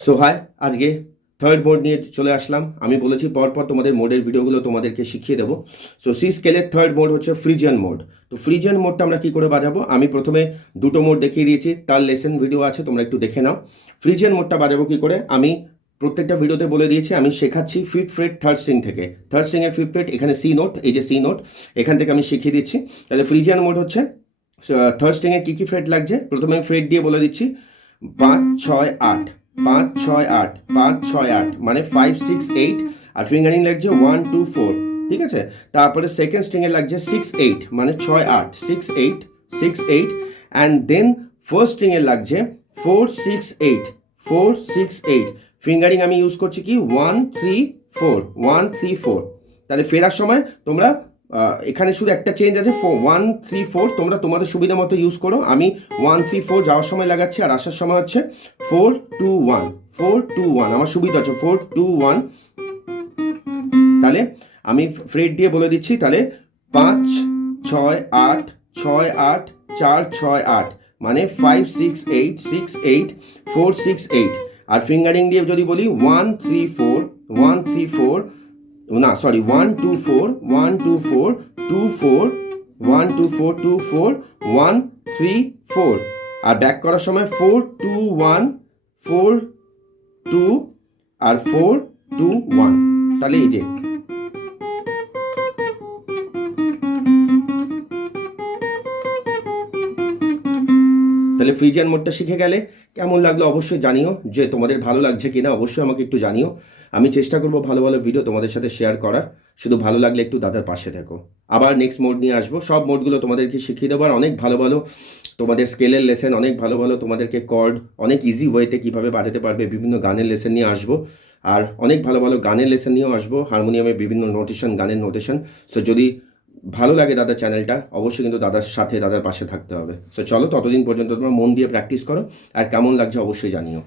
So high, আজকে third mode নিয়ে চলে আসলাম। আমি বলেছি পরপর তোমাদের মোডের ভিডিওগুলো তোমাদেরকে শিখিয়ে দেবো। সো সি স্কেলের থার্ড মোড হচ্ছে ফ্রিজিয়ান মোড। তো ফ্রিজিয়ান মোডটা আমরা কী করে বাজাবো, আমি প্রথমে দুটো মোড দেখিয়ে দিয়েছি, তার লেসন ভিডিও আছে, তোমরা একটু দেখে নাও। ফ্রিজিয়ান মোডটা বাজাবো কী করে আমি প্রত্যেকটা ভিডিওতে বলে দিয়েছি। আমি শেখাচ্ছি ফিফথ ফ্রেট থার্ড স্ট্রিং থেকে। থার্ড স্ট্রিংয়ের ফিফথ ফ্রেট এখানে সি নোট, এই যে সি নোট, এখান থেকে আমি শিখিয়ে দিচ্ছি। তাহলে ফ্রিজিয়ান মোড হচ্ছে থার্ড স্ট্রিংয়ে কী কী ফ্রেট লাগছে প্রথমে আমি ফ্রেট দিয়ে বলে দিচ্ছি। 5 6 8, 5 6 8, 5 6 8 মানে 5 6 8, আর ফিঙ্গারিং লাগছে 1 2 4, ঠিক আছে। তারপরে সেকেন্ড স্ট্রিংয়ে লাগছে 6 8 মানে 6 8, 6 8 6 8, অ্যান্ড দেন ফার্স্ট স্ট্রিংয়ে লাগছে 4 6 8, 4 6 8। ফিঙ্গারিং আমি ইউজ করছি কি 1 3 4, 1 3 4। তাহলে ফেরার সময় তোমরা এখানে শুধু একটা চেঞ্জ আছে, 1 3 4, তোমরা তোমাদের সুবিধা মতো ইউজ করো। আমি 1 3 4 যাওয়ার সময় লাগাচ্ছি, আর আসার সময় হচ্ছে 4 2 1, 4 2 1, আমার সুবিধা আছে 4 2 1। তাহলে আমি ফ্রেট দিয়ে বলে দিচ্ছি, তাহলে 5 6 8 6 8 4 6 8 মানে 5 6 8 6 8 4 6 8। আর ফিঙ্গারিং দিয়ে যদি বলি 1 3 4 1 3 4, না সরি 1 2 4 1 2 4 2 4 1 2 4 2 4 1 3 4, আর ব্যাক করার সময় 4 2 1 4 2 আর 4 2 1। তাহলে এই যে তাহলে ফ্রিজিয়ান মোডটা শিখে গেলে কেমন লাগলো অবশ্যই জানিও, যে তোমাদের ভালো লাগছে কিনা অবশ্যই আমাকে একটু জানিও। আমি চেষ্টা করবো ভালো ভালো ভিডিও তোমাদের সাথে শেয়ার করার। শুধু ভালো লাগলে একটু দাদার পাশে থেকো। আবার নেক্সট মোড নিয়ে আসবো, সব মোডগুলো তোমাদেরকে শিখিয়ে দেবো, আর অনেক ভালো ভালো তোমাদের স্কেলের লেসেন, অনেক ভালো ভালো তোমাদেরকে কর্ড অনেক ইজি ওয়েতে কীভাবে বাজাতে পারবে বিভিন্ন গানের লেসেন নিয়ে আসবো, আর অনেক ভালো ভালো গানের লেসেন নিয়েও আসবো, হারমোনিয়ামে বিভিন্ন নোটেশন, গানের নোটেশন। সো যদি ভালো লাগে দাদার চ্যানেলটা, অবশ্যই কিন্তু দাদার সাথে দাদার পাশে থাকতে হবে। সো চলো, ততদিন পর্যন্ত তোমরা মন দিয়ে প্র্যাকটিস করো, আর কেমন লাগছে অবশ্যই জানিও।